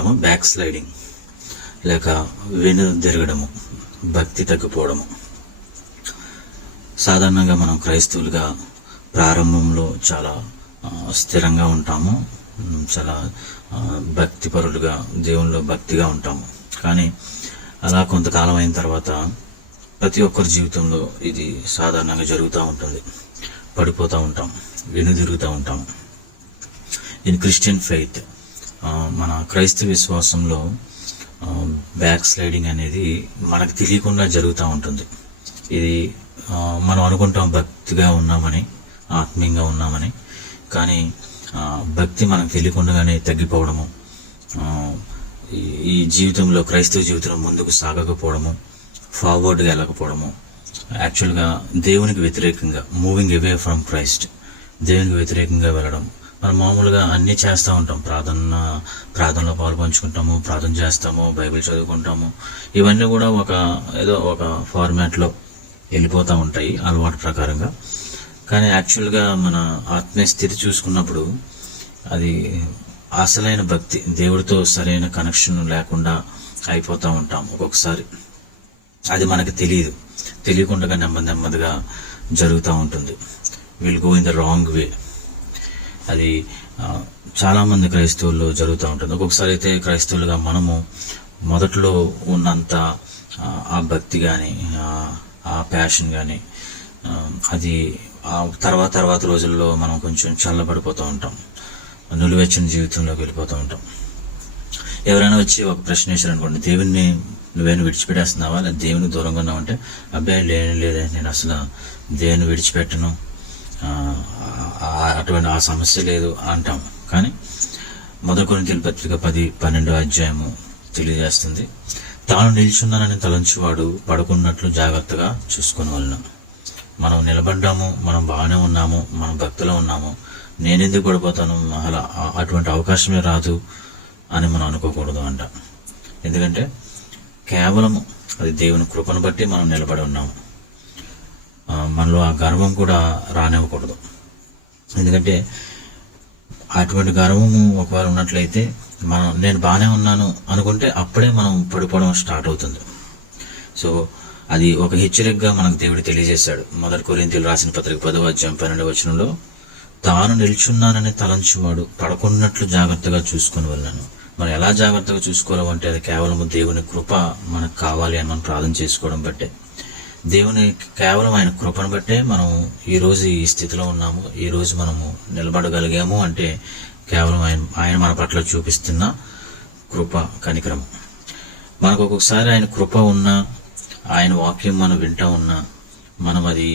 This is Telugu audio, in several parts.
మాట్లాడదాము. బ్యాక్ స్లైడింగ్ లేక వెనుదిరగడము, భక్తి తగ్గిపోవడము. సాధారణంగా మనం క్రైస్తవులుగా ప్రారంభంలో చాలా స్థిరంగా ఉంటాము, చాలా భక్తిపరులుగా, దేవునిలో భక్తిగా ఉంటాము. కానీ అలా కొంతకాలం అయిన తర్వాత ప్రతి ఒక్కరి జీవితంలో ఇది సాధారణంగా జరుగుతూ ఉంటుంది. పడిపోతూ ఉంటాం, వెనుదిరుగుతూ ఉంటాం. ఇన్ క్రిస్టియన్ ఫెయిత్, మన క్రైస్తవ విశ్వాసంలో బ్యాక్ స్లైడింగ్ అనేది మనకు తెలియకుండా జరుగుతూ ఉంటుంది. ఇది మనం అనుకుంటాం భక్తిగా ఉన్నామని, ఆత్మీయంగా ఉన్నామని, కానీ భక్తి మనకు తెలియకుండానే తగ్గిపోవడము, ఈ జీవితంలో, క్రైస్తవ జీవితంలో ముందుకు సాగకపోవడము, ఫార్వర్డ్గా వెళ్ళకపోవడము, యాక్చువల్గా దేవునికి వ్యతిరేకంగా, మూవింగ్ అవే ఫ్రమ్ క్రైస్ట్, దేవునికి వ్యతిరేకంగా వెళ్ళడం. మనం మామూలుగా అన్నీ చేస్తూ ఉంటాం. ప్రార్థనలో పాలు పంచుకుంటాము, ప్రార్థన చేస్తాము, బైబిల్ చదువుకుంటాము. ఇవన్నీ కూడా ఏదో ఒక ఫార్మాట్లో వెళ్ళిపోతూ ఉంటాయి అలవాటు ప్రకారంగా. కానీ యాక్చువల్గా మన ఆత్మీయ స్థితి చూసుకున్నప్పుడు అది అసలైన భక్తి, దేవుడితో సరైన కనెక్షన్ లేకుండా అయిపోతూ ఉంటాం ఒక్కొక్కసారి. అది మనకు తెలియకుండా నెమ్మదిగా జరుగుతూ ఉంటుంది. Will go in the wrong way. అది చాలామంది క్రైస్తవుల్లో జరుగుతూ ఉంటుంది. ఒక్కొక్కసారి అయితే క్రైస్తవులుగా మనము మొదట్లో ఉన్నంత ఆ భక్తి కానీ, ఆ ప్యాషన్ కానీ, అది తర్వాత రోజుల్లో మనం కొంచెం చల్లబడిపోతూ ఉంటాం, నులివెచ్చని జీవితంలోకి వెళ్ళిపోతూ ఉంటాం. ఎవరైనా వచ్చి ఒక ప్రశ్న వేశారు అనుకోండి, దేవుణ్ణి నువ్వేను విడిచిపెట్టేస్తున్నావా, లేదా దేవునికి దూరంగా ఉన్నావంటే, అబ్బాయి లేదే, నేను అసలు దేవుని విడిచిపెట్టను, అటువంటి ఆ సమస్య లేదు అంటాం. కానీ 1 కొరింథీయుల పత్రిక 10-12 అధ్యాయము తెలియజేస్తుంది, తాను నిల్చున్నానని తలంచువాడు పడుకున్నట్లు జాగ్రత్తగా చూసుకుని వలన. మనం నిలబడ్డాము, మనం బాగానే ఉన్నాము, మనం భక్తిలో ఉన్నాము, నేనెందుకు పడిపోతాను, అలా అటువంటి అవకాశమే రాదు అని మనం అనుకోకూడదు అంట. ఎందుకంటే కేవలము అది దేవుని కృపను బట్టి మనం నిలబడి ఉన్నాము. మనలో ఆ గర్వం కూడా రానివ్వకూడదు. ఎందుకంటే అటువంటి గర్వము ఒకవేళ ఉన్నట్లయితే నేను బాగానే ఉన్నాను అనుకుంటే అప్పుడే మనం పడిపోవడం స్టార్ట్ అవుతుంది. సో అది ఒక హెచ్చరికగా మనకు దేవుడు తెలియజేశాడు. 1 కొరింథీయులు రాసిన పత్రిక 10వ అధ్యాయం 12వ వచనంలో, తాను నిల్చున్నానని తలంచువాడు పడుకున్నట్లు జాగ్రత్తగా చూసుకుని వెళ్ళాను. మనం ఎలా జాగ్రత్తగా చూసుకోవాలంటే అది కేవలం దేవుని కృప మనకు కావాలి అని మనం ప్రార్థన చేసుకోవడం బట్టే, దేవుని కేవలం ఆయన కృపను బట్టే మనం ఈరోజు ఈ స్థితిలో ఉన్నాము, ఈరోజు మనము నిలబడగలిగాము అంటే కేవలం ఆయన మన పట్ల చూపిస్తున్న కృప, కనికరం. మనకు ఒక్కొక్కసారి ఆయన కృప ఉన్నా, ఆయన వాక్యం మనం వింటా ఉన్నా, మనం అది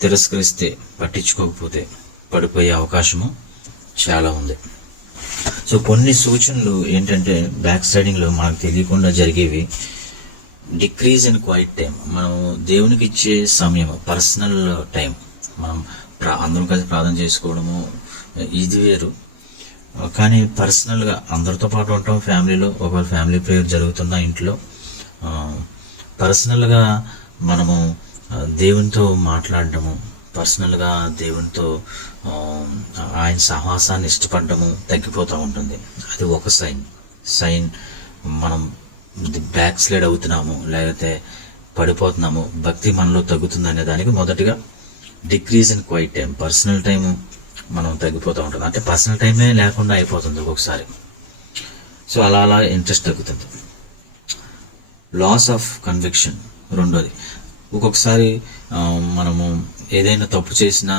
తిరస్కరిస్తే, పట్టించుకోకపోతే పడిపోయే అవకాశము చాలా ఉంది. సో కొన్ని సూచనలు ఏంటంటే బ్యాక్ స్లైడింగ్లో మనకు తెలియకుండా జరిగేవి. డిక్రీజ్ ఇన్ క్వైట్ టైం, మనం దేవునికి ఇచ్చే సమయం, పర్సనల్ టైం, మనం అందరం కలిసి ప్రార్థన చేసుకోవడము ఇది వేరు. కానీ పర్సనల్గా అందరితో పాటు ఉంటాం, ఫ్యామిలీలో ఒకవేళ ఫ్యామిలీ ప్రేయర్ జరుగుతున్న ఇంట్లో పర్సనల్గా మనము దేవునితో మాట్లాడటము, పర్సనల్గా దేవునితో ఆయన సహవాసాన్ని ఇష్టపడము తగ్గిపోతూ ఉంటుంది. అది ఒక సైన్ మనం బ్యాక్ స్లైడ్ అవుతున్నాము, లేకపోతే పడిపోతున్నాము, భక్తి మనలో తగ్గుతుంది అనే దానికి మొదటిగా decrease in quiet time, personal time మనం తగ్గిపోతూ ఉంటుంది. అంటే పర్సనల్ టైమే లేకుండా అయిపోతుంది ఒక్కొక్కసారి. సో అలా ఇంట్రెస్ట్ తగ్గుతుంది. లాస్ ఆఫ్ కన్విక్షన్ రెండోది. ఒక్కొక్కసారి మనము ఏదైనా తప్పు చేసినా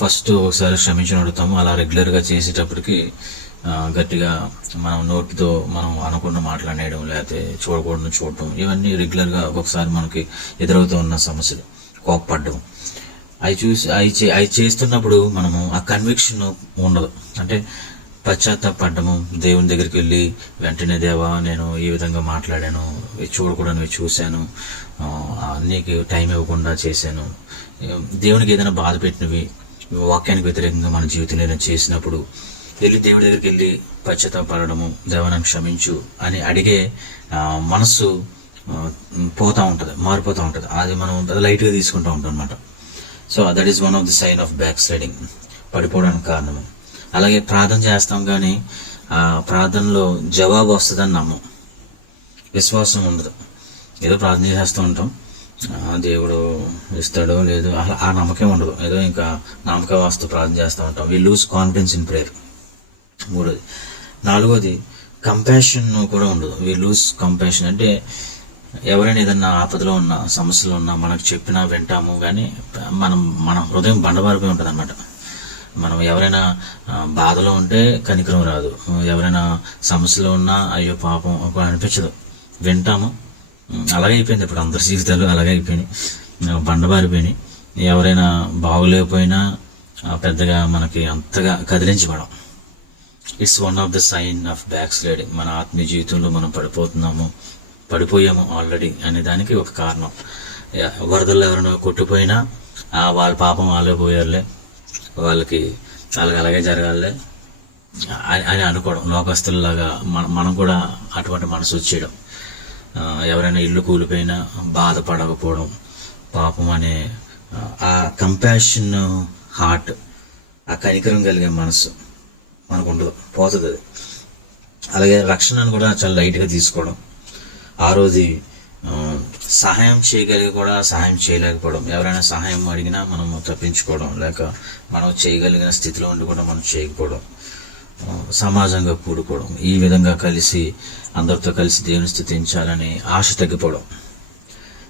ఫస్ట్ ఒకసారి క్షమించని అడుగుతాము. అలా రెగ్యులర్గా చేసేటప్పటికి గట్టిగా మనం నోటితో మనం అనుకున్న మాట్లాడేయడం, లేకపోతే చూడకూడదు చూడటం, ఇవన్నీ రెగ్యులర్గా ఒక్కొక్కసారి మనకి ఎదురవుతూ ఉన్న సమస్యలు. కోప్పడ్డం, అవి చేస్తున్నప్పుడు మనము ఆ కన్విక్షన్ ఉండదు. అంటే పశ్చాత్తాపడ్డము, దేవుని దగ్గరికి వెళ్ళి వెంటనే దేవా నేను ఈ విధంగా మాట్లాడాను, చూడకూడనివి చూశాను, నీకు టైం ఇవ్వకుండా చేశాను, దేవునికి ఏదైనా బాధ పెట్టినవి, వాక్యానికి వ్యతిరేకంగా మన జీవితంలో ఏదైనా చేసినప్పుడు వెళ్ళి దేవుడి దగ్గరికి వెళ్ళి పశ్చాత్తాపడము, దేవా నన్ను క్షమించు అని అడిగే మనస్సు పోతూ ఉంటుంది, మారిపోతూ ఉంటుంది. అది మనం లైట్గా తీసుకుంటూ ఉంటాం అనమాట. So that is one of the sign of backsliding, పడిపోవడానికి కారణము. అలాగే ప్రార్థన చేస్తాం కానీ ఆ ప్రార్థనలో జవాబు వస్తుందని నమ్మం, విశ్వాసం ఉండదు. ఏదో ప్రార్థన చేస్తూ ఉంటాం, దేవుడు ఇస్తాడో లేదో అలా ఆ నమ్మకం ఉండదు. ఏదో ఇంకా నమ్మక వాస్తు ప్రార్థన చేస్తూ ఉంటాం. We lose confidence in prayer. మూడోది. నాలుగోది, కంపాషన్ కూడా ఉండదు. We lose compassion. అంటే ఎవరైనా ఏదన్నా ఆపదలో ఉన్నా, సమస్యలో ఉన్నా మనకు చెప్పినా వింటాము, కానీ మన హృదయం బండబారిపోయి ఉంటుంది అనమాట. మనం ఎవరైనా బాధలో ఉంటే కనికరం రాదు, ఎవరైనా సమస్యలో ఉన్నా అయ్యో పాపం ఒక అనిపించదు, వింటాము. అలాగే అయిపోయింది ఇప్పుడు అందరి జీవితాలు, అలాగే అయిపోయినాయి, బండబారిపోయినాయి. ఎవరైనా బాగులేకపోయినా పెద్దగా మనకి అంతగా కదిలించబడం. It's one of the sign of backsliding. మన ఆత్మీయ జీవితంలో మనం పడిపోయాము ఆల్రెడీ అనే దానికి ఒక కారణం. వరదల్లో ఎవరైనా కొట్టిపోయినా వాళ్ళ పాపం వాళ్ళే పోయారులే, వాళ్ళకి అలాగే జరగాలే అని అనుకోవడం. లోకస్తుల్లాగా మనం కూడా అటువంటి మనసు వచ్చేయడం. ఎవరైనా ఇల్లు కూలిపోయినా బాధపడకపోవడం, పాపం అనే ఆ కంపాషన్ హార్ట్, ఆ కనికరం కలిగే మనసు మనకు ఉండదు, పోతుంది అది. అలాగే రక్షణను కూడా చాలా లైట్గా తీసుకోవడం. ఆరోది సహాయం చేయగలిగి కూడా సహాయం చేయలేకపోవడం. ఎవరైనా సహాయం అడిగినా మనం తప్పించుకోవడం, లేక మనం చేయగలిగిన స్థితిలో ఉండి కూడా మనం చేయకపోవడం. సమాజంగా కూడుకోవడం, ఈ విధంగా కలిసి అందరితో కలిసి దేవుని స్తుతించాలని ఆశ తగ్గిపోవడం.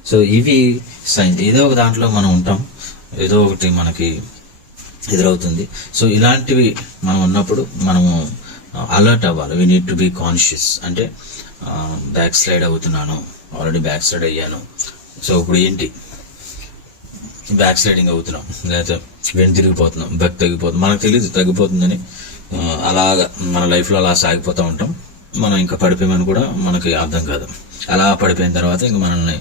సో ఇవి సైన్స్. ఏదో ఒక దాంట్లో మనం ఉంటాం, ఏదో ఒకటి మనకి ఎదురవుతుంది. సో ఇలాంటివి మనం ఉన్నప్పుడు మనము అలర్ట్ అవ్వాలి. We need to be conscious. అంటే బ్యాక్ స్లైడ్ అవుతున్నాను, ఆల్రెడీ బ్యాక్ స్లైడ్ అయ్యాను, సో ఇప్పుడు ఏంటి, బ్యాక్ స్లైడింగ్ అవుతున్నాం, లేకపోతే వెను తిరిగిపోతున్నాం, బెక్ తగ్గిపోతుంది, మనకు తెలియదు తగ్గిపోతుందని. అలాగా మన లైఫ్లో అలా సాగిపోతూ ఉంటాం. మనం ఇంకా పడిపోయామని కూడా మనకి అర్థం కాదు. అలా పడిపోయిన తర్వాత ఇంక మనల్ని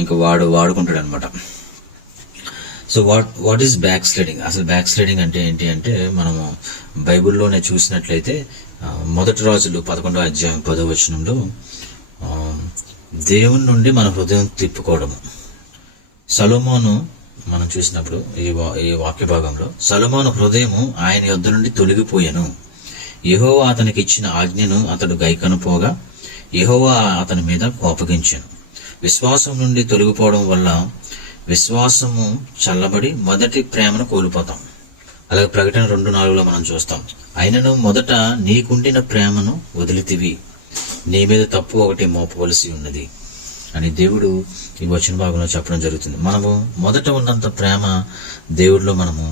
ఇంకా వాడుకుంటాడు అనమాట. So what is back sliding? అసలు బ్యాక్ స్లైడింగ్ అంటే ఏంటి అంటే, మనము బైబిల్లోనే చూసినట్లయితే మొదటి రాజులు 11వ అధ్యాయం 10వ వచనంలో దేవుని నుండి మన హృదయం తిప్పుకోవడము. సొలొమోను మనం చూసినప్పుడు ఈ వాక్య భాగంలో సొలొమోను హృదయము ఆయన యొద్ద నుండి తొలగిపోయాను, యెహోవా అతనికి ఇచ్చిన ఆజ్ఞను అతడు గైకొనపోగా యెహోవా అతని మీద కోపగించాను. విశ్వాసం నుండి తొలగిపోవడం వల్ల విశ్వాసము చల్లబడి మొదటి ప్రేమను కోల్పోతాం. అలాగే ప్రకటన 2:4లో మనం చూస్తాం, అయినను మొదట నీకుండిన ప్రేమను వదిలితివి, నీ మీద తప్పు ఒకటి మోపవలసి ఉన్నది అని దేవుడు ఈ వచన భాగంలో చెప్పడం జరుగుతుంది. మనము మొదట ఉన్నంత ప్రేమ దేవుడిలో మనము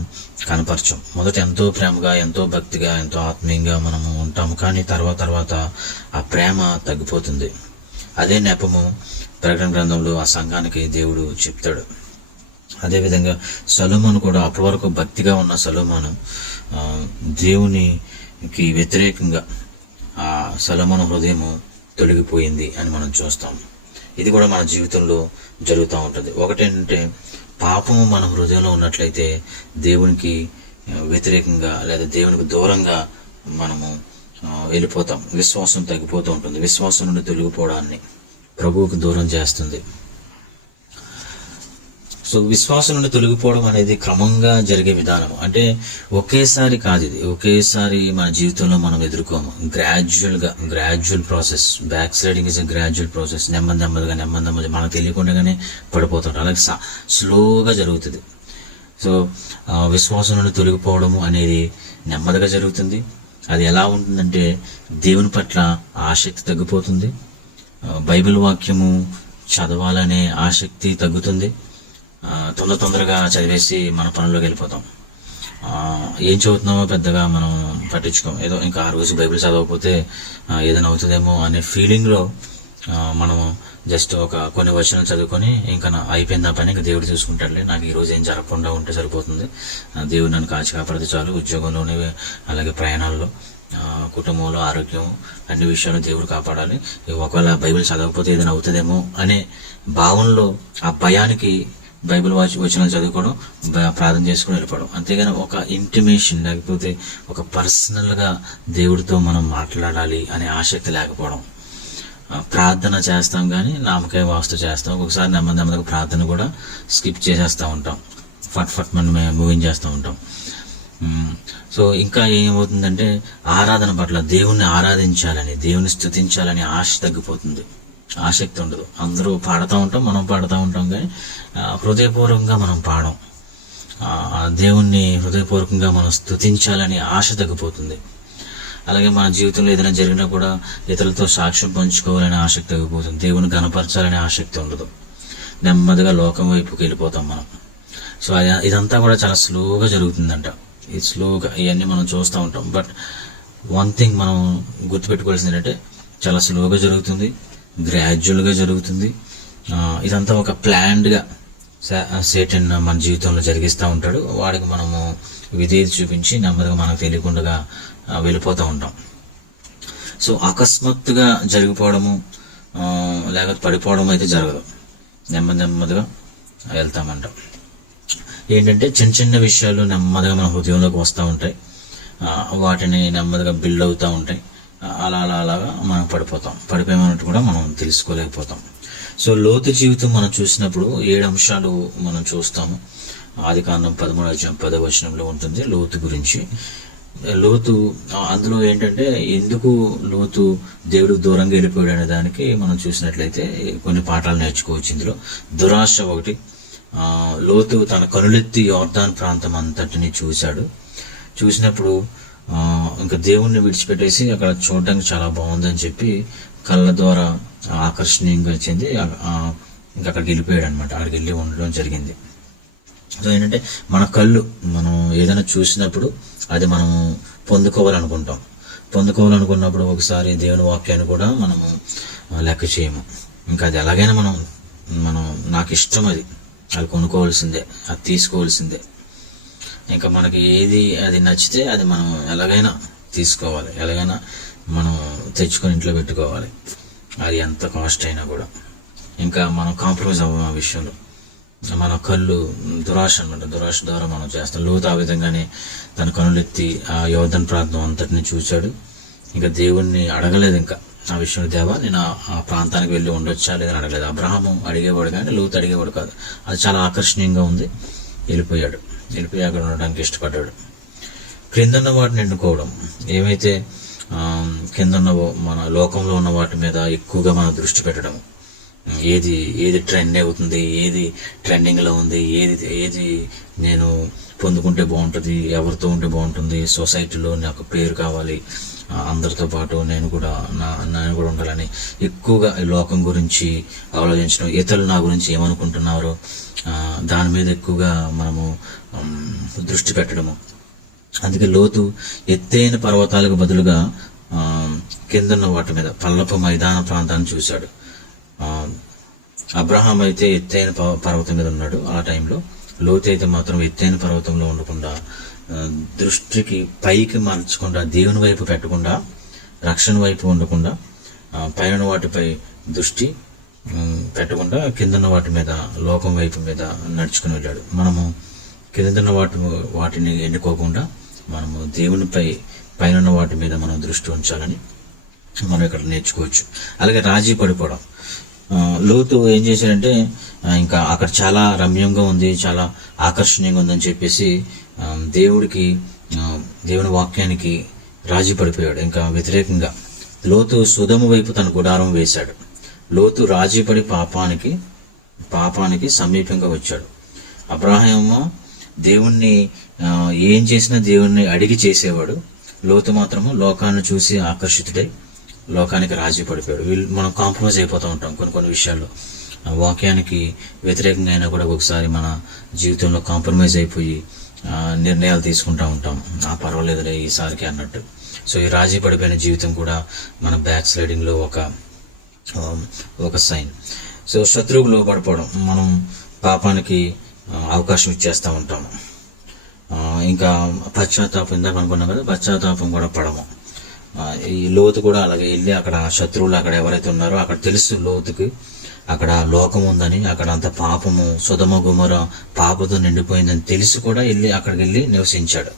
కనపరచం. మొదట ఎంతో ప్రేమగా, ఎంతో భక్తిగా, ఎంతో ఆత్మీయంగా మనము ఉంటాము, కానీ తర్వాత ఆ ప్రేమ తగ్గిపోతుంది. అదే నెపము ప్రకటన గ్రంథంలో ఆ సంఘానికి దేవుడు చెప్తాడు. అదేవిధంగా సొలొమోను కూడా అప్పటి వరకు భక్తిగా ఉన్న సొలొమోను దేవునికి వ్యతిరేకంగా ఆ సొలొమోను హృదయము తొలగిపోయింది అని మనం చూస్తాం. ఇది కూడా మన జీవితంలో జరుగుతూ ఉంటుంది. ఒకటేంటంటే, పాపము మన హృదయంలో ఉన్నట్లయితే దేవునికి వ్యతిరేకంగా లేదా దేవునికి దూరంగా మనము వెళ్ళిపోతాం. విశ్వాసం తగ్గిపోతూ ఉంటుంది. విశ్వాసం నుండి తొలగిపోవడాన్ని ప్రభువుకు దూరం చేస్తుంది. సో విశ్వాసం నుండి తొలగిపోవడం అనేది క్రమంగా జరిగే విధానం. అంటే ఒకేసారి కాదు, ఇది ఒకేసారి మన జీవితంలో మనం ఎదుర్కోము. Gradual process. Backsliding is a gradual process. నెమ్మదిగా మనకు తెలియకుండానే పడిపోతుంటాం. అలాగే స్లోగా జరుగుతుంది. సో విశ్వాసం నుండి తొలగిపోవడము అనేది నెమ్మదిగా జరుగుతుంది. అది ఎలా ఉంటుందంటే, దేవుని పట్ల ఆసక్తి తగ్గిపోతుంది, బైబిల్ వాక్యము చదవాలనే ఆసక్తి తగ్గుతుంది, తొందరగా చదివేసి మన పనుల్లోకి వెళ్ళిపోతాం. ఏం చదువుతున్నామో పెద్దగా మనం పట్టించుకోం. ఏదో ఇంకా ఆ రోజు బైబిల్ చదవకపోతే ఏదైనా అవుతుందేమో అనే ఫీలింగ్లో మనము జస్ట్ కొన్ని వచనాలు చదువుకొని ఇంకా అయిపోయింది ఆ పని, ఇంకా దేవుడు చూసుకుంటాడులే, నాకు ఈ రోజు ఏం జరగకుండా ఉంటే సరిపోతుంది, దేవుడు నన్ను కాచి కాపాడితే చాలు, ఉద్యోగంలోనే అలాగే ప్రయాణాల్లో కుటుంబంలో ఆరోగ్యం అన్ని విషయాలు దేవుడు కాపాడాలి, ఒకవేళ బైబిల్ చదవకపోతే ఏదైనా అవుతుందేమో అనే భావనలో ఆ భయానికి బైబిల్ వచనాలు చదువుకోవడం, ప్రార్థన చేసుకుని వెళ్ళిపోవడం. అంతేగాని ఒక ఇంటిమేషన్ లేకపోతే ఒక పర్సనల్గా దేవుడితో మనం మాట్లాడాలి అనే ఆసక్తి లేకపోవడం. ప్రార్థన చేస్తాం కానీ నామకాయ వాస్తు చేస్తాం. ఒకసారి నెమ్మదిగా ప్రార్థన కూడా స్కిప్ చేసేస్తూ ఉంటాం, ఫట్ మనం మూవింగ్ చేస్తూ ఉంటాం. సో ఇంకా ఏమవుతుందంటే ఆరాధన పట్ల దేవుణ్ణి ఆరాధించాలని, దేవుని స్తుతించాలని ఆశ తగ్గిపోతుంది, ఆసక్తి ఉండదు. అందరూ పాడుతూ ఉంటాం, మనం పాడుతూ ఉంటాం, కానీ హృదయపూర్వకంగా మనం పాడం. దేవుణ్ణి హృదయపూర్వకంగా మనం స్తుతించాలని ఆశ తగ్గిపోతుంది. అలాగే మన జీవితంలో ఏదైనా జరిగినా కూడా ఇతరులతో సాక్ష్యం పంచుకోవాలనే ఆసక్తి తగ్గిపోతుంది. దేవుని గణపరచాలనే ఆసక్తి ఉండదు. నెమ్మదిగా లోకం వైపుకి వెళ్ళిపోతాం మనం. సో ఇదంతా కూడా చాలా స్లోగా జరుగుతుందంట. ఇది స్లోగా ఇవన్నీ మనం చూస్తూ ఉంటాం. బట్ వన్ థింగ్ మనం గుర్తుపెట్టుకోవాల్సింది ఏంటంటే, చాలా స్లోగా జరుగుతుంది, గ్రాడ్యువల్గా జరుగుతుంది. ఇదంతా ఒక ప్లాన్డ్గా సేటన్ మన జీవితంలో జరిగిస్తూ ఉంటాడు. వాడికి మనము విధేయత చూపించి నెమ్మదిగా మనకు తెలియకుండా వెళ్ళిపోతూ ఉంటాం. సో అకస్మాత్తుగా జరిగిపోవడము లేకపోతే పడిపోవడం అయితే జరగదు. నెమ్మదిగా వెళ్తామంట. ఏంటంటే చిన్న చిన్న విషయాలు నెమ్మదిగా మన హృదయంలోకి వస్తూ ఉంటాయి. వాటిని నెమ్మదిగా బిల్డ్ అవుతూ ఉంటాయి. అలాగా మనం పడిపోయామన్నట్టు కూడా మనం తెలుసుకోలేకపోతాం. సో లోతు జీవితం మనం చూసినప్పుడు 7 అంశాలు మనం చూస్తాము. ఆదికాండం 13:10 ఉంటుంది లోతు గురించి. లోతు అందులో ఏంటంటే, ఎందుకు లోతు దేవుడు దూరంగా వెళ్ళిపోయాడు అనే దానికి మనం చూసినట్లయితే కొన్ని పాఠాలు నేర్చుకోవచ్చు. ఇందులో దురాశ ఒకటి. లోతు తన కనులెత్తి యోర్దాన్ ప్రాంతం అంతటిని చూసినప్పుడు ఇంకా దేవుణ్ణి విడిచిపెట్టేసి అక్కడ చూడడానికి చాలా బాగుందని చెప్పి కళ్ళ ద్వారా ఆకర్షణీయంగా చెంది ఇంకా అక్కడికి వెళ్ళిపోయాడు అనమాట. అక్కడికి వెళ్ళి ఉండడం జరిగింది. సో ఏంటంటే, మన కళ్ళు మనం ఏదైనా చూసినప్పుడు అది మనం పొందుకోవాలనుకున్నప్పుడు ఒకసారి దేవుని వాక్యాన్ని కూడా మనము లెక్క చేయము. ఇంకా అది ఎలాగైనా మనం నాకు ఇష్టం, అది కొనుక్కోవాల్సిందే, అది తీసుకోవాల్సిందే. ఇంకా మనకి అది నచ్చితే అది మనం ఎలాగైనా తీసుకోవాలి, ఎలాగైనా మనం తెచ్చుకొని ఇంట్లో పెట్టుకోవాలి, అది ఎంత కాస్ట్ అయినా కూడా. ఇంకా మనం కాంప్రమైజ్ అవ్వం ఆ విషయంలో. మన కళ్ళు దురాశ అనమాట, దురాశ ద్వారా మనం చేస్తాం. లోతు ఆ విధంగానే తన కనులెత్తి ఆ యోర్దాను ప్రాంతం అంతటిని చూశాడు. ఇంకా దేవుణ్ణి అడగలేదు. ఇంకా ఆ విషయంలో, దేవా నేను ఆ ప్రాంతానికి వెళ్ళి ఉండొచ్చా లేదని అడగలేదు. అబ్రహాము అడిగేవాడు కానీ లోతు అడిగేవాడు కాదు. అది చాలా ఆకర్షణీయంగా ఉంది. వెళ్ళిపోయి అక్కడ ఉండడానికి ఇష్టపడ్డాడు. క్రిందన్న వాటిని ఎన్నుకోవడం, ఏమైతే కిందన్న మన లోకంలో ఉన్న వాటి మీద ఎక్కువగా మనం దృష్టి పెట్టడం. ఏది ట్రెండ్ అవుతుంది, ఏది ట్రెండింగ్లో ఉంది, ఏది నేను పొందుకుంటే బాగుంటుంది, ఎవరితో ఉంటే బాగుంటుంది, సొసైటీలో నాకు పేరు కావాలి, అందరితో పాటు నేను కూడా ఉండాలని ఎక్కువగా ఈ లోకం గురించి ఆలోచించడం, ఇతరులు నా గురించి ఏమనుకుంటున్నారో దాని మీద ఎక్కువగా మనము దృష్టి పెట్టడము. అందుకే లోతు ఎత్తైన పర్వతాలకు బదులుగా కిందన్న వాటి మీద పల్లపు మైదాన ప్రాంతాన్ని చూశాడు. అబ్రహాం అయితే ఎత్తైన పర్వతం మీద ఉన్నాడు ఆ టైంలో. లోతు అయితే మాత్రం ఎత్తైన పర్వతంలో ఉండకుండా, దృష్టికి పైకి మార్చకుండా, దేవుని వైపు పెట్టకుండా, రక్షణ వైపు ఉండకుండా, పైన వాటిపై దృష్టి పెట్టకుండా కిందన్న వాటి మీద, లోకం వైపు మీద నడుచుకుని వెళ్ళాడు. మనము కిందన్న వాటిని ఎన్నుకోకుండా మనము దేవునిపై, పైన వాటి మీద మనం దృష్టి ఉంచాలని మనం ఇక్కడ నేర్చుకోవచ్చు. అలాగే రాజీ పడిపోవడం. లోతు ఏం చేశాడంటే, ఇంకా అక్కడ చాలా రమ్యంగా ఉంది, చాలా ఆకర్షణీయంగా ఉందని చెప్పేసి దేవుని వాక్యానికి రాజీ పడిపోయాడు. ఇంకా వ్యతిరేకంగా లోతు సుధము వైపు తన గుడారం వేశాడు. లోతు రాజీ పడి పాపానికి సమీపంగా వచ్చాడు. అబ్రహాము దేవుణ్ణి ఏం చేసినా దేవుణ్ణి అడిగి చేసేవాడు. లోతు మాత్రము లోకాన్ని చూసి ఆకర్షితుడై లోకానికి రాజీ పడిపోయాడు. మనం కాంప్రమైజ్ అయిపోతూ ఉంటాం కొన్ని విషయాల్లో. వాక్యానికి వ్యతిరేకంగా అయినా కూడా ఒకసారి మన జీవితంలో కాంప్రమైజ్ అయిపోయి నిర్ణయాలు తీసుకుంటూ ఉంటాం. పర్వాలేదులే ఈసారికి అన్నట్టు. సో ఈ రాజీ పడిపోయిన జీవితం కూడా మన బ్యాక్ స్లైడింగ్లో ఒక సైన్. సో శత్రువుకు లోపడిపోవడం, మనం పాపానికి అవకాశం ఇచ్చేస్తూ ఉంటాము. ఇంకా పశ్చాత్తాపం, ఇందాక అనుకున్నాం కదా, పశ్చాత్తాపం కూడా పడము. ఈ లోతు కూడా అలాగే వెళ్ళి అక్కడ శత్రువులు అక్కడ ఎవరైతే ఉన్నారో అక్కడ తెలుసు లోతుకి అక్కడ లోకం ఉందని, అక్కడ అంత పాపము, సొదొమ గొమొర పాపతో నిండిపోయిందని తెలిసి కూడా అక్కడికి వెళ్ళి నివసించాడు.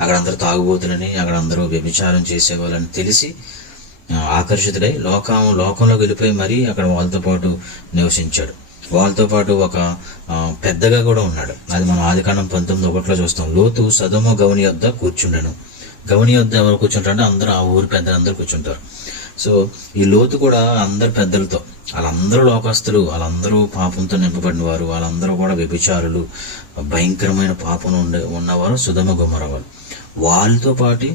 అక్కడ అందరూ తాగుబోతులని, అక్కడ అందరూ వ్యభిచారం చేసేవాళ్ళని తెలిసి ఆకర్షితుడై లోకంలోకి వెళ్ళిపోయి మరీ అక్కడ వాళ్ళతో పాటు నివసించాడు. వాళ్ళతో పాటు ఒక పెద్దగా కూడా ఉన్నాడు. అది మనం ఆదికాండం 19:1 చూస్తాం. లోతు సొదొమ గవని యొద్ద కూర్చుండెను. గవని యొద్ద ఎవరు కూర్చుంటారు అంటే అందరూ ఆ ఊరి పెద్దలందరూ కూర్చుంటారు. సో ఈ లోతు కూడా అందరు పెద్దలతో, వాళ్ళందరూ లోకస్తులు, వాళ్ళందరూ పాపంతో నింపబడిన వారు, వాళ్ళందరూ కూడా వ్యభిచారులు, భయంకరమైన పాపం ఉన్నవారు సొదొమ గొమొర్రా వాళ్ళు. వాళ్ళతో పాటు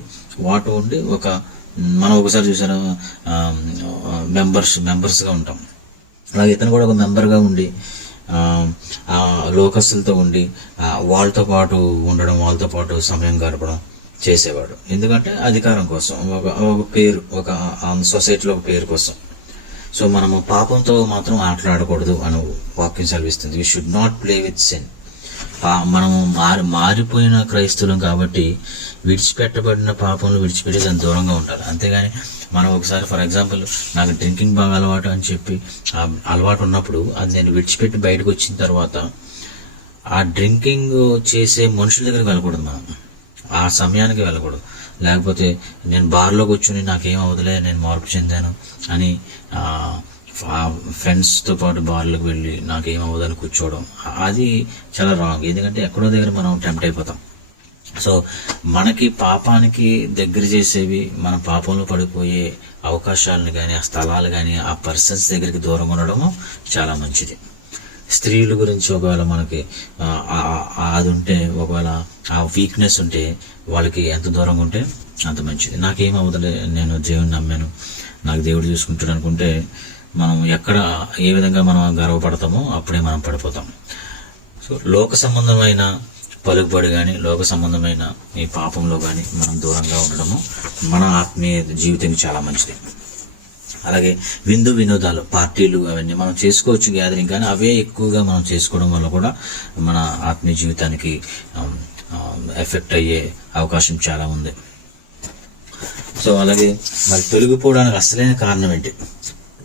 వాటి ఉండి మనం ఒకసారి చూసాను మెంబర్స్గా ఉంటాం. అలాగే ఇతను కూడా ఒక మెంబర్గా ఉండి ఆ లోకస్తులతో ఉండి వాళ్ళతో పాటు ఉండడం, వాళ్ళతో పాటు సమయం గడపడం చేసేవాడు. ఎందుకంటే అధికారం కోసం, ఒక పేరు, ఒక సొసైటీలో ఒక పేరు కోసం. సో మనము పాపంతో మాత్రం ఆటలాడకూడదు అని వాక్యం సెలవిస్తుంది. We should not play with sin. మనము మారిపోయిన క్రైస్తవులం కాబట్టి విడిచిపెట్టబడిన పాపంలో విడిచిపెట్టి దాని దూరంగా ఉంటారు. అంతేగాని మనం ఒకసారి ఫర్ ఎగ్జాంపుల్ నాకు డ్రింకింగ్ బాగా అలవాటు అని చెప్పి అలవాటు ఉన్నప్పుడు అది నేను విడిచిపెట్టి బయటకు వచ్చిన తర్వాత ఆ డ్రింకింగ్ చేసే మనుషుల దగ్గరికి వెళ్ళకూడదు, మనం ఆ సమయానికి వెళ్ళకూడదు. లేకపోతే నేను బార్లో కూర్చుని నాకేం అవదులే, నేను మార్పు చెందాను అని ఫ్రెండ్స్తో పాటు బార్లకు వెళ్ళి నాకేం అవ్వదని కూర్చోవడం, అది చాలా రాంగ్. ఎందుకంటే ఎక్కడో దగ్గర మనం టెంప్ట్ అయిపోతాం. సో మనకి పాపానికి దగ్గర చేసేవి, మన పాపంలో పడిపోయే అవకాశాలను కానీ, ఆ స్థలాలు కానీ, ఆ పర్సన్స్ దగ్గరికి దూరంగా ఉండడము చాలా మంచిది. స్త్రీల గురించి ఒకవేళ మనకి అది ఉంటే, ఒకవేళ ఆ వీక్నెస్ ఉంటే వాళ్ళకి ఎంత దూరంగా ఉంటే అంత మంచిది. నాకేం అవ్వదులే, నేను దేవుని నమ్మాను, నాకు దేవుడు చూసుకుంటాడు అనుకుంటే మనం ఏ విధంగా మనం గర్వపడతామో అప్పుడే మనం పడిపోతాం. సో లోక సంబంధమైన పలుకుబడి కానీ, లోక సంబంధమైన ఈ పాపంలో కానీ మనం దూరంగా ఉండడము మన ఆత్మీయ జీవితానికి చాలా మంచిది. అలాగే వినోదాలు, పార్టీలు అవన్నీ మనం చేసుకోవచ్చు గ్యాదరింగ్, కానీ అవే ఎక్కువగా మనం చేసుకోవడం వల్ల కూడా మన ఆత్మీయ జీవితానికి ఎఫెక్ట్ అయ్యే అవకాశం చాలా ఉంది. సో అలాగే మరి తొలగిపోవడానికి అసలైన కారణం ఏంటి?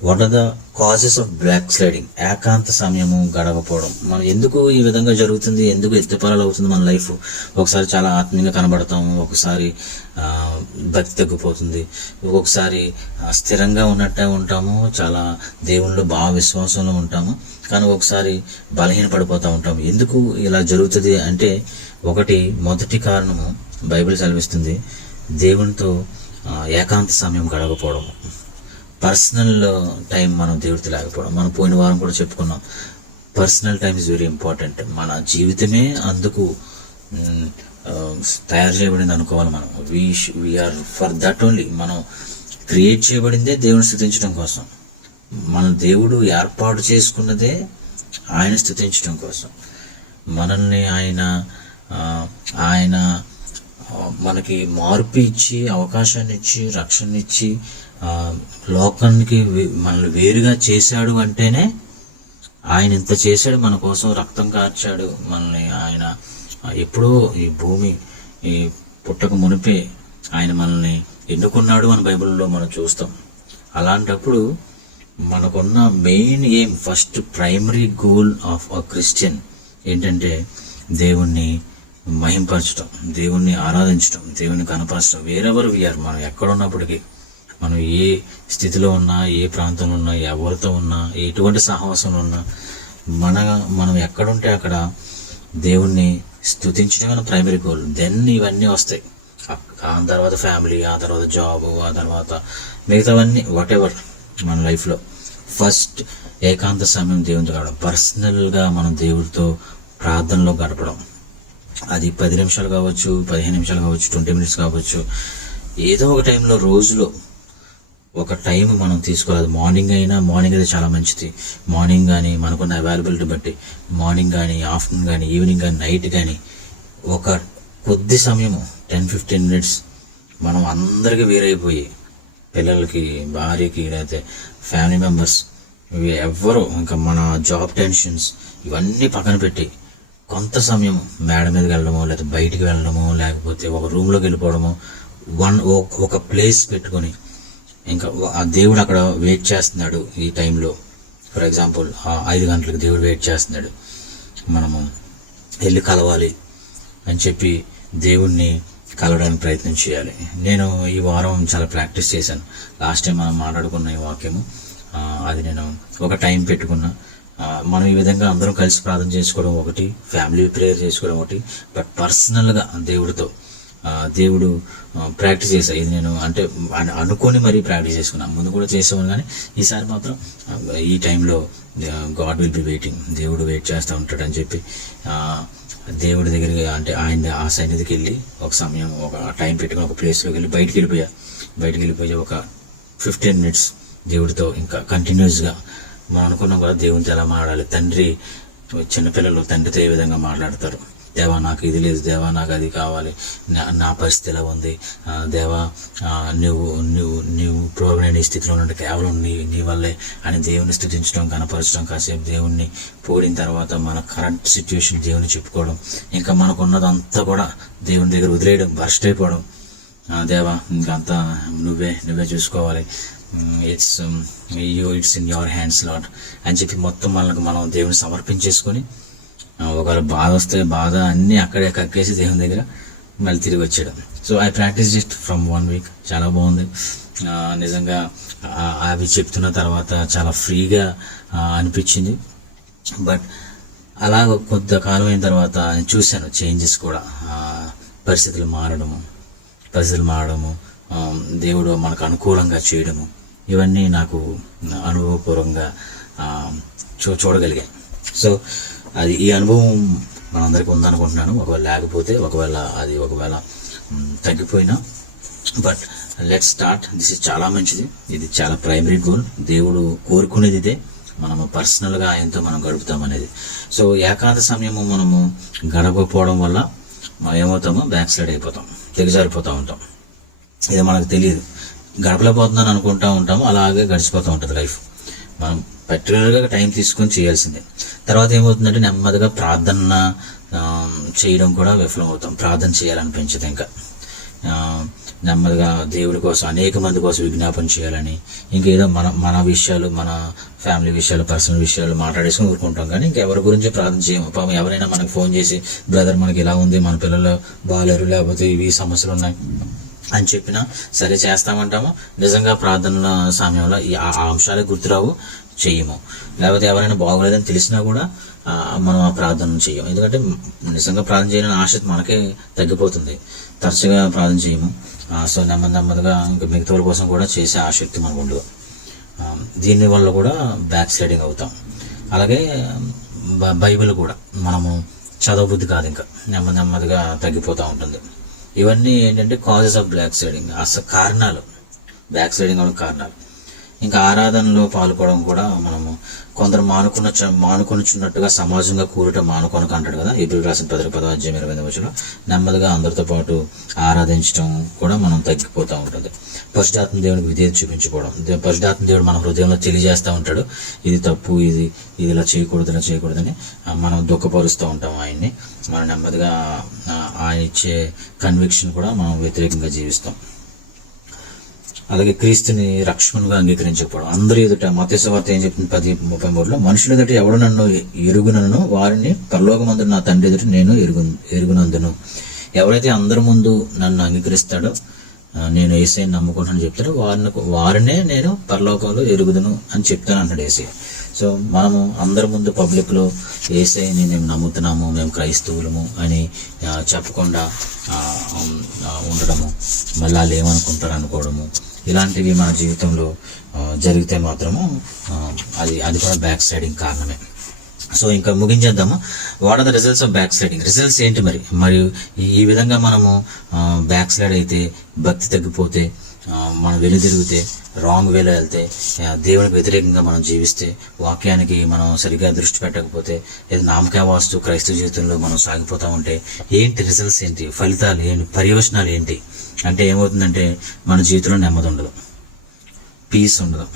What are the causes of backsliding? ఏకాంత సమయము గడవకపోవడం. మనం ఎందుకు ఈ విధంగా జరుగుతుంది, ఎందుకు ఎత్తిపరాలు అవుతుంది మన లైఫ్? ఒకసారి చాలా ఆత్మీయంగా కనబడతాము, ఒకసారి భక్తి తగ్గిపోతుంది, ఒక్కొక్కసారి స్థిరంగా ఉన్నట్టే ఉంటాము, చాలా దేవుళ్ళు బాగా విశ్వాసంలో ఉంటాము, కానీ ఒకసారి బలహీన పడిపోతూ ఉంటాము. ఎందుకు ఇలా జరుగుతుంది అంటే, మొదటి కారణము బైబిల్ సెలవిస్తుంది, దేవునితో ఏకాంత సమయం గడవకపోవడం, పర్సనల్ టైం మనం దేవుడితో లేకపోవడం. మనం పోయిన వారం కూడా చెప్పుకున్నాం, personal time is very important. మన జీవితమే అందుకు తయారు చేయబడింది అనుకోవాలి. మనం వీఆర్ ఫర్ దట్ ఓన్లీ. మనం క్రియేట్ చేయబడిందే దేవుని స్తుతించడం కోసం. మన దేవుడు ఏర్పాటు చేసుకున్నదే ఆయన స్తుతించడం కోసం. మనల్ని ఆయన మనకి మార్పు ఇచ్చి, అవకాశాన్ని ఇచ్చి, రక్షణ ఇచ్చి, లోకానికి మనల్ని వేరుగా చేశాడు అంటేనే, ఆయన ఇంత చేశాడు మన కోసం, రక్తం కార్చాడు మనల్ని. ఆయన ఎప్పుడో ఈ భూమి ఈ పుట్టక మునిపే ఆయన మనల్ని ఎన్నుకున్నాడు అని బైబిల్లో మనం చూస్తాం. అలాంటప్పుడు మనకున్న main aim, first primary goal of a Christian ఏంటంటే దేవుణ్ణి మహింపరచడం, దేవుణ్ణి ఆరాధించడం, దేవుణ్ణి కనపరచడం. వేరెవరు వీఆర్, మనం ఎక్కడున్నప్పటికీ, మనం ఏ స్థితిలో ఉన్నా, ఏ ప్రాంతంలో ఉన్నా, ఎవరితో ఉన్నా, ఎటువంటి సహవాసంలో ఉన్నా, మనం ఎక్కడుంటే అక్కడ దేవుణ్ణి స్తుతించడం మన ప్రైమరీ గోల్. దెన్ ఇవన్నీ వస్తాయి. ఆ తర్వాత ఫ్యామిలీ, ఆ తర్వాత జాబ్, ఆ తర్వాత మిగతావన్నీ వాట్ ఎవర్ మన లైఫ్లో. ఫస్ట్ ఏకాంత సమయం దేవునితో గడపడం, పర్సనల్గా మనం దేవుడితో ప్రార్థనలో గడపడం. అది 10 నిమిషాలు కావచ్చు, 15 నిమిషాలు కావచ్చు, 20 మినిట్స్ కావచ్చు. ఏదో ఒక టైంలో, రోజులో ఒక టైం మనం తీసుకోవాలి. మార్నింగ్ అయితే చాలా మంచిది. మార్నింగ్ కానీ, మనకున్న అవైలబిలిటీ బట్టి మార్నింగ్ కానీ, ఆఫ్టర్నూన్ కానీ, ఈవినింగ్ కానీ, నైట్ కానీ, ఒక కొద్ది సమయము 10-15 మినిట్స్ మనం అందరికీ వేరైపోయి, పిల్లలకి, భార్యకి, లేకపోతే ఫ్యామిలీ మెంబర్స్ ఎవ్వరూ, ఇంకా మన జాబ్ టెన్షన్స్ ఇవన్నీ పక్కన పెట్టి కొంత సమయం మేడ మీదకి వెళ్ళడమో, లేకపోతే బయటికి వెళ్ళడమో, లేకపోతే ఒక రూమ్లోకి వెళ్ళిపోవడమో, ఒక ప్లేస్ పెట్టుకొని, ఇంకా ఆ దేవుడు అక్కడ వెయిట్ చేస్తున్నాడు ఈ టైంలో. ఫర్ ఎగ్జాంపుల్ 5 గంటలకు దేవుడు వెయిట్ చేస్తున్నాడు, మనము వెళ్ళి కలవాలి అని చెప్పి దేవుణ్ణి కలవడానికి ప్రయత్నం చేయాలి. నేను ఈ వారం చాలా ప్రాక్టీస్ చేశాను. లాస్ట్ టైం మనం మాట్లాడుకున్న ఈ వాక్యము, అది నేను ఒక టైం పెట్టుకున్నా. మనం ఈ విధంగా అందరం కలిసి ప్రార్థన చేసుకోవడం ఒకటి, ఫ్యామిలీ ప్రేయర్ చేసుకోవడం ఒకటి, బట్ పర్సనల్గా దేవుడితో దేవుడు ప్రాక్టీస్ చేశా. ఇది నేను అంటే అనుకొని మరీ ప్రాక్టీస్ చేసుకున్నాను. ముందు కూడా చేసేవాను, కానీ ఈసారి మాత్రం ఈ టైంలో గాడ్ విల్ బి వెయిటింగ్, దేవుడు వెయిట్ చేస్తూ ఉంటాడు అని చెప్పి దేవుడి దగ్గరికి అంటే ఆయన ఆ సన్నిధికి వెళ్ళి ఒక సమయం ఒక టైం పెట్టుకుని ఒక ప్లేస్లోకి వెళ్ళి బయటికి వెళ్ళిపోయి ఒక 15 minutes దేవుడితో ఇంకా కంటిన్యూస్గా మనం అనుకున్నాం కదా దేవునితో ఎలా మాట్లాడాలి. తండ్రి చిన్నపిల్లలు తండ్రితో ఏ విధంగా మాట్లాడతారు, దేవా నాకు ఇది లేదు, దేవా నాకు అది కావాలి, నా పరిస్థితి ఎలా ఉంది, దేవా నువ్వు ప్రోగ్రామ్ ఈ స్థితిలో ఉన్నట్టు కేవలం నీ వల్లే అని దేవుని స్థుతించడం, కనపరచడం, కాసేపు దేవుణ్ణి పోడిన తర్వాత మన కరెంట్ సిచ్యువేషన్ దేవుని చెప్పుకోవడం, ఇంకా మనకున్నదంతా కూడా దేవుని దగ్గర వదిలేయడం, బర్స్ట్ అయిపోవడం, దేవా ఇంకంతా నువ్వే చూసుకోవాలి, it's in your hands lord అని చెప్పి మొత్తం మనకు మనం దేవుని సమర్పించేసుకొని ఒకవేళ బాధ వస్తే బాధ అన్నీ అక్కడే కక్కేసి దేవుని దగ్గర మళ్ళీ తిరిగి వచ్చాడు. So I practice it from 1 week. చాలా బాగుంది నిజంగా. అవి చెప్తున్న తర్వాత చాలా ఫ్రీగా అనిపించింది. బట్ అలా కొంతకాలం అయిన తర్వాత చూశాను చేంజెస్ కూడా, పరిస్థితులు మారడము, దేవుడు మనకు అనుకూలంగా చేయడము, ఇవన్నీ నాకు అనుభవపూర్వకంగా చూడగలిగాను. సో అది ఈ అనుభవం మనందరికీ ఉందనుకుంటున్నాను. ఒకవేళ తగ్గిపోయినా, but let's start. This is చాలా మంచిది, ఇది చాలా ప్రైమరీ గోల్. దేవుడు కోరుకునేది ఇదే, మనము పర్సనల్గా ఆయనతో మనం గడుపుతామనేది. సో ఏకాంత సమయము మనము గడపకపోవడం వల్ల మనం ఏమవుతామో బ్యాక్ స్లైడ్ అయిపోతాం, దిగజారిపోతూ ఉంటాం. ఇది మనకు తెలియదు, గడపలేకపోతున్నాను అనుకుంటూ ఉంటాము, అలాగే గడిచిపోతూ ఉంటుంది లైఫ్. మనం పర్టికులర్గా టైం తీసుకొని చేయాల్సిందే. తర్వాత ఏమవుతుందంటే నెమ్మదిగా ప్రార్థన చేయడం కూడా విఫలం అవుతాం. ప్రార్థన చేయాలనిపించదు, ఇంకా నెమ్మదిగా దేవుడి కోసం, అనేక మంది కోసం విజ్ఞాపన చేయాలని, ఇంకేదో మన విషయాలు, మన ఫ్యామిలీ విషయాలు, పర్సనల్ విషయాలు మాట్లాడేసుకుని ఊరుకుంటాం. కానీ ఇంకెవరి గురించి ప్రార్థన చేయము. పాపం ఎవరైనా మనకు ఫోన్ చేసి, బ్రదర్ మనకి ఇలా ఉంది, మన పిల్లలు బాగాలేరు, లేకపోతే ఇవి సమస్యలు ఉన్నాయి అని చెప్పినా సరే చేస్తామంటాము. నిజంగా ప్రార్థనల సమయంలో ఆ అంశాలే గుర్తురావు, చెయ్యము. లేకపోతే ఎవరైనా బాగోలేదని తెలిసినా కూడా మనం ఆ ప్రార్థన చెయ్యము. ఎందుకంటే నిజంగా ప్రార్థన చేయాలని ఆసక్తి మనకే తగ్గిపోతుంది, తరచుగా ప్రార్థన చేయము. సో నెమ్మదిగా ఇంకా మిగతా వాళ్ళ కోసం కూడా చేసే ఆసక్తి మనకు ఉండదు. దీనివల్ల కూడా బ్యాక్ స్లైడింగ్ అవుతాం. అలాగే బైబిల్ కూడా మనము చదవబుద్ధి కాదు, ఇంకా నెమ్మదిగా తగ్గిపోతూ ఉంటుంది. ఇవన్నీ ఏంటంటే కాజెస్ ఆఫ్ బ్యాక్ స్లైడింగ్, అసలు కారణాలు, బ్యాక్ స్లైడింగ్ అవడానికి కారణాలు. ఇంకా ఆరాధనలో పాల్గొనడం కూడా మనము కొందరు మానుకొనుచున్నట్టుగా సమాజంగా కూడటం మానుకొనక అంటాడు కదా, ఏప్రిల్ రాసిన 10:10 నెమ్మదిగా అందరితో పాటు ఆరాధించడం కూడా మనం తగ్గిపోతూ ఉంటుంది. పరిశుద్ధాత్మ దేవునికి విధేయత చూపించుకోవడం, పరిశుద్ధాత్మ దేవుడు మన హృదయంలో తెలియజేస్తూ ఉంటాడు, ఇది తప్పు, ఇది ఇలా చేయకూడదని మనం దుఃఖపరుస్తూ ఉంటాం ఆయన్ని. మనం నెమ్మదిగా ఆయన ఇచ్చే కన్విక్షన్ కూడా మనం వ్యతిరేకంగా జీవిస్తాం. అలాగే క్రీస్తుని రక్షకునిగా అంగీకరించకపోవడం. అందరూ ఎదుట మత్తయి సువార్త ఏం చెప్తుంది 10:33 మనుషుల ఎదుట ఎవడు నన్ను ఎరుగునను వారిని పరలోకమందు నా తండ్రి ఎదుట నేను ఎరుగునందును. ఎవరైతే అందరి ముందు నన్ను అంగీకరిస్తాడో, నేను యేసయ్యని నమ్ముకుంటానని చెప్తాడో వారినే నేను పరలోకంలో ఎరుగుదును అని చెప్తాను అన్నాడు యేసయ్య. సో మనము అందరి ముందు పబ్లిక్లో యేసయ్యని మేము నమ్ముతున్నాము, మేము క్రైస్తవులము అని చెప్పకుండా ఉండడము, మళ్ళీ వాళ్ళు ఏమనుకుంటారు అనుకోవడము, ఇలాంటివి మన జీవితంలో జరిగితే మాత్రము అది కూడా బ్యాక్ స్లైడింగ్ కారణమే. సో ఇంకా ముగించేద్దాము. What are the results of backsliding? Results ఏంటి మరి? మరియు ఈ విధంగా మనము బ్యాక్ స్లైడ్ అయితే, భక్తి తగ్గిపోతే, మనం వెనుదిరిగితే, రాంగ్ వేలో వెళ్తే, దేవునికి వ్యతిరేకంగా మనం జీవిస్తే, వాక్యానికి మనం సరిగ్గా దృష్టి పెట్టకపోతే, లేదా నామకా వాస్తు క్రైస్తవ జీవితంలో మనం సాగిపోతూ ఉంటే ఏంటి రిజల్ట్స్ ఏంటి, ఫలితాలు ఏంటి, పర్యవసనాలు ఏంటి అంటే ఏమవుతుందంటే మన జీవితంలో నెమ్మది ఉండదు, పీస్ ఉండదు,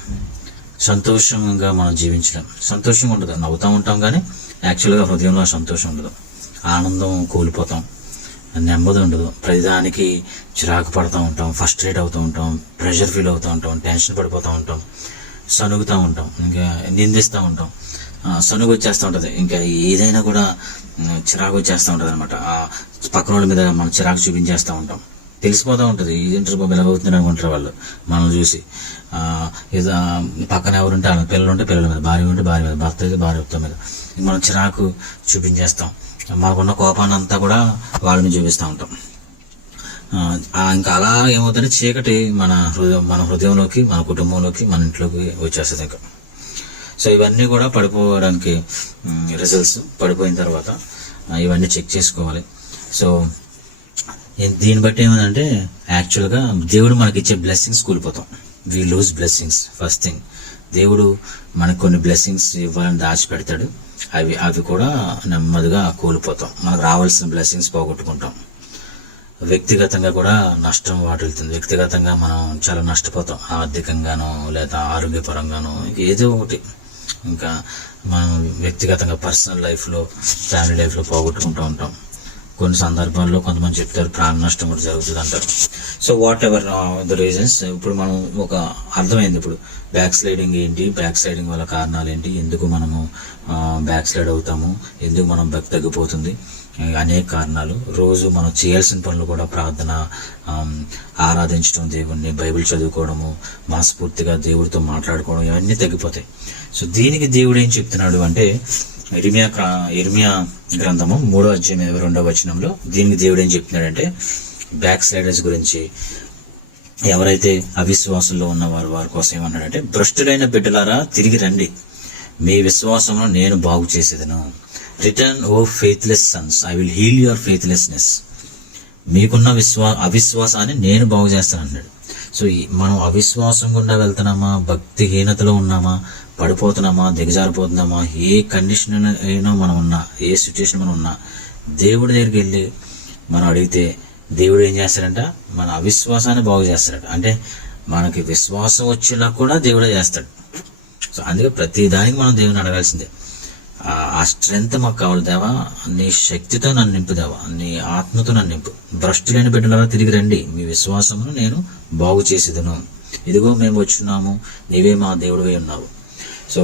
సంతోషంగా మనం జీవించడం, సంతోషంగా ఉండదు. నవ్వుతూ ఉంటాం కానీ యాక్చువల్గా హృదయంలో సంతోషం ఉండదు, ఆనందం కోల్పోతాం, నెమ్మది ఉండదు, ప్రతిదానికి చిరాకు పడుతూ ఉంటాం, ఫ్రస్ట్రేట్ అవుతూ ఉంటాం, ప్రెషర్ ఫీల్ అవుతూ ఉంటాం, టెన్షన్ పడిపోతూ ఉంటాం, సనుగుతూ ఉంటాం, ఇంకా నిందిస్తూ ఉంటాం, సనుగు వచ్చేస్తూ ఉంటుంది, ఇంకా ఏదైనా కూడా చిరాకు వచ్చేస్తూ ఉంటుంది అనమాట. పక్కన వాళ్ళ మీద మనం చిరాకు చూపించేస్తూ ఉంటాం. తెలిసిపోతూ ఉంటుంది, ఏంటంటే బాబు ఇలా అవుతుంది అనుకుంటారు వాళ్ళు మనల్ని చూసి. పక్కన ఎవరుంటే వాళ్ళ పిల్లలు ఉంటే పిల్లల మీద, భార్య ఉంటే భార్య మీద, భర్త అయితే భార్య మీద మనం చిరాకు చూపించేస్తాం. మనకున్న కోపాన్ని అంతా కూడా వాళ్ళని చూపిస్తూ ఉంటాం. ఇంకా అలా ఏమవుతుందంటే చీకటి మన హృదయంలోకి, మన కుటుంబంలోకి, మన ఇంట్లోకి వచ్చేస్తుంది ఇంకా. సో ఇవన్నీ కూడా పడిపోవడానికి రిజల్ట్స్. పడిపోయిన తర్వాత ఇవన్నీ చెక్ చేసుకోవాలి. సో దీన్ని బట్టి ఏమంటే యాక్చువల్గా దేవుడు మనకి ఇచ్చే బ్లెస్సింగ్స్ కూలిపోతాం. We lose blessings. First thing, దేవుడు మనకు కొన్ని బ్లెస్సింగ్స్ ఇవ్వాలని దాచిపెడతాడు. అవి కూడా నెమ్మదిగా కూలిపోతాం. మనకు రావాల్సిన బ్లెస్సింగ్స్ పోగొట్టుకుంటాం. వ్యక్తిగతంగా కూడా నష్టం వాటిల్తుంది. వ్యక్తిగతంగా మనం చాలా నష్టపోతాం, ఆర్థికంగానో లేదా ఆరోగ్యపరంగానో, ఏదో ఒకటి. ఇంకా మనం వ్యక్తిగతంగా పర్సనల్ లైఫ్లో, ఫ్యామిలీ లైఫ్లో పోగొట్టుకుంటూ ఉంటాం. కొన్ని సందర్భాల్లో కొంతమంది చెప్తారు ప్రాణ నష్టం కూడా జరుగుతుంది అంటారు. So what ever the reasons, ఇప్పుడు మనం ఒక అర్థమైంది. ఇప్పుడు బ్యాక్ స్లైడింగ్ ఏంటి, బ్యాక్ స్లైడింగ్ వల్ల కారణాలు ఏంటి, ఎందుకు మనము బ్యాక్ స్లైడ్ అవుతాము, ఎందుకు మనం భక్తి తగ్గిపోతుంది, అనేక కారణాలు. రోజు మనం చేయాల్సిన పనులు కూడా ప్రార్థన, ఆరాధించడం దేవుణ్ణి, బైబిల్ చదువుకోవడము, మనస్ఫూర్తిగా దేవుడితో మాట్లాడుకోవడం, ఇవన్నీ తగ్గిపోతాయి. సో దీనికి దేవుడు ఏం చెప్తున్నాడు అంటే ఇర్మియా గ్రంథము 3వ అధ్యాయం 22వ వచనంలో దీనికి దేవుడు ఏం చెప్తున్నాడంటే బ్యాక్ స్లైడర్స్ గురించి, ఎవరైతే అవిశ్వాసంలో ఉన్నవారు వారి కోసం ఏమన్నాడంటే, భ్రష్టులైన బిడ్డలారా తిరిగి రండి, మీ విశ్వాసమును నేను బాగు చేసేదను. Return O faithless sons, I will heal your faithlessness. మీకున్న అవిశ్వాసాన్ని నేను బాగు చేస్తాను అన్నాడు. సో మనం అవిశ్వాసం గుండా వెళ్తున్నామా, భక్తిహీనతలో ఉన్నామా, పడిపోతున్నామా, దిగజారిపోతున్నామా, ఏ కండిషన్ అయినా మనం ఉన్నా, ఏ సిచ్యువేషన్ మనం ఉన్నా, దేవుడి దగ్గరికి వెళ్ళి మనం అడిగితే దేవుడు ఏం చేస్తాడంట, మన అవిశ్వాసాన్ని బాగు చేస్తాడు. అంటే మనకి విశ్వాసం వచ్చేలా కూడా దేవుడే చేస్తాడు. సో అందుకే ప్రతి దానికి మనం దేవుని అడగాల్సిందే. ఆ స్ట్రెంగ్త్ మాకు కావాలి దేవా, నీ శక్తితో నన్ను నింపు దేవా, నీ ఆత్మతో నన్ను నింపు. భ్రష్టులైన బిడ్డలారా తిరిగి రండి, మీ విశ్వాసమును నేను బాగు చేసేదను. ఇదిగో మేము వచ్చున్నాము, నీవే మా దేవుడివై ఉన్నావు. సో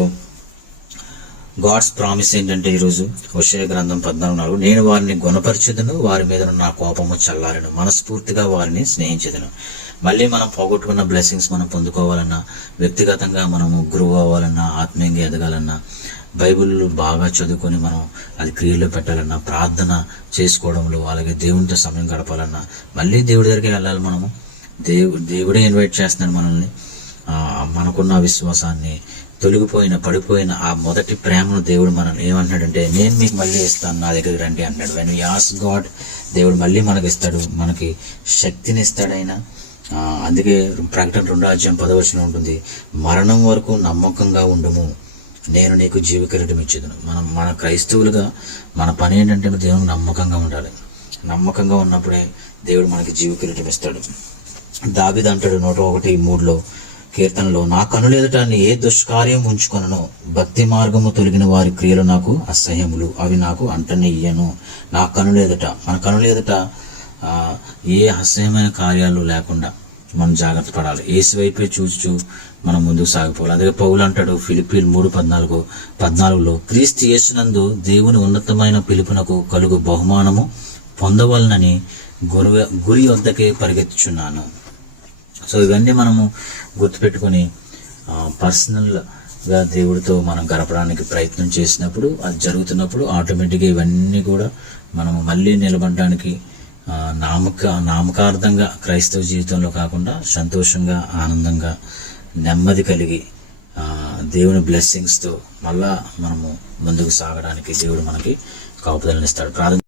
గాడ్స్ ప్రామిస్ ఏంటంటే ఈరోజు హోషేయ గ్రంథం 14:4, నేను వారిని గుణపరిచెదను, వారి మీద నా కోపము చల్లారెను, మనస్ఫూర్తిగా వారిని స్నేహించెదను. మళ్ళీ మనం పోగొట్టుకున్న బ్లెస్సింగ్స్ మనం పొందుకోవాలన్నా, వ్యక్తిగతంగా మనము గ్రో అవ్వాలన్నా, ఆత్మీయంగా ఎదగాలన్నా, బైబిల్ బాగా చదువుకొని మనం అది క్రియలో పెట్టాలన్నా, ప్రార్థన చేసుకోవడంలో, అలాగే దేవునితో సమయం గడపాలన్నా, మళ్ళీ దేవుడి దగ్గరికి వెళ్ళాలి. మనము దేవుడే ఇన్వైట్ చేస్తున్నాడు మనల్ని. మనకున్న విశ్వాసాన్ని, పడిపోయిన ఆ మొదటి ప్రేమను దేవుడు మనల్ని ఏమంటున్నాడంటే, నేను మీకు మళ్ళీ ఇస్తాను, నా దగ్గరికి రండి అన్నాడు. వెన్ వి ఆస్క్ గాడ్, దేవుడు మళ్ళీ మనకి ఇస్తాడు, మనకి శక్తిని ఇస్తాడు ఆయన. అందుకే ప్రకటన 2వ అధ్యాయం 10వ వచనం ఉంటుంది, మరణం వరకు నమ్మకంగా ఉండుము, నేను నీకు జీవ కిరీటం ఇచ్చేదను. మన క్రైస్తవులుగా మన పని ఏంటంటే దేవునికి నమ్మకంగా ఉండాలి. నమ్మకంగా ఉన్నప్పుడే దేవుడు మనకి జీవ కిరీటం ఇస్తాడు. దావీదు అంటాడు 101:3 కీర్తనలో, నా కనుల ఎదుట ఏ దుష్కార్యం ఉంచుకొనను, భక్తి మార్గము తొలగిన వారి క్రియలు నాకు అసహ్యములు, అవి నాకు అంటనియ్యను. నా కనుల ఎదుట, మన కనుల ఎదుట ఏ అసహ్యమైన కార్యాలు లేకుండా మనం జాగ్రత్త పడాలి. యేసు వైపే చూస్తూ మనం ముందుకు సాగిపోవాలి. అదే పౌలు అంటాడు ఫిలిప్పీలు 3:14, క్రీస్తు యేసునందు దేవుని ఉన్నతమైన పిలుపునకు కలుగు బహుమానము పొందవలనని గురి వద్దకే పరిగెత్తుచున్నాను. సో ఇవన్నీ మనము గుర్తుపెట్టుకుని పర్సనల్గా దేవుడితో మనం గడపడానికి ప్రయత్నం చేసినప్పుడు, అది జరుగుతున్నప్పుడు ఆటోమేటిక్గా ఇవన్నీ కూడా మనము మళ్ళీ నిలబడడానికి నామకార్థంగా క్రైస్తవ జీవితంలో కాకుండా సంతోషంగా, ఆనందంగా, నెమ్మది కలిగి దేవుని బ్లెస్సింగ్స్తో మళ్ళా మనము ముందుకు సాగడానికి దేవుడు మనకి కాపుదలనిస్తాడు. ప్రార్థన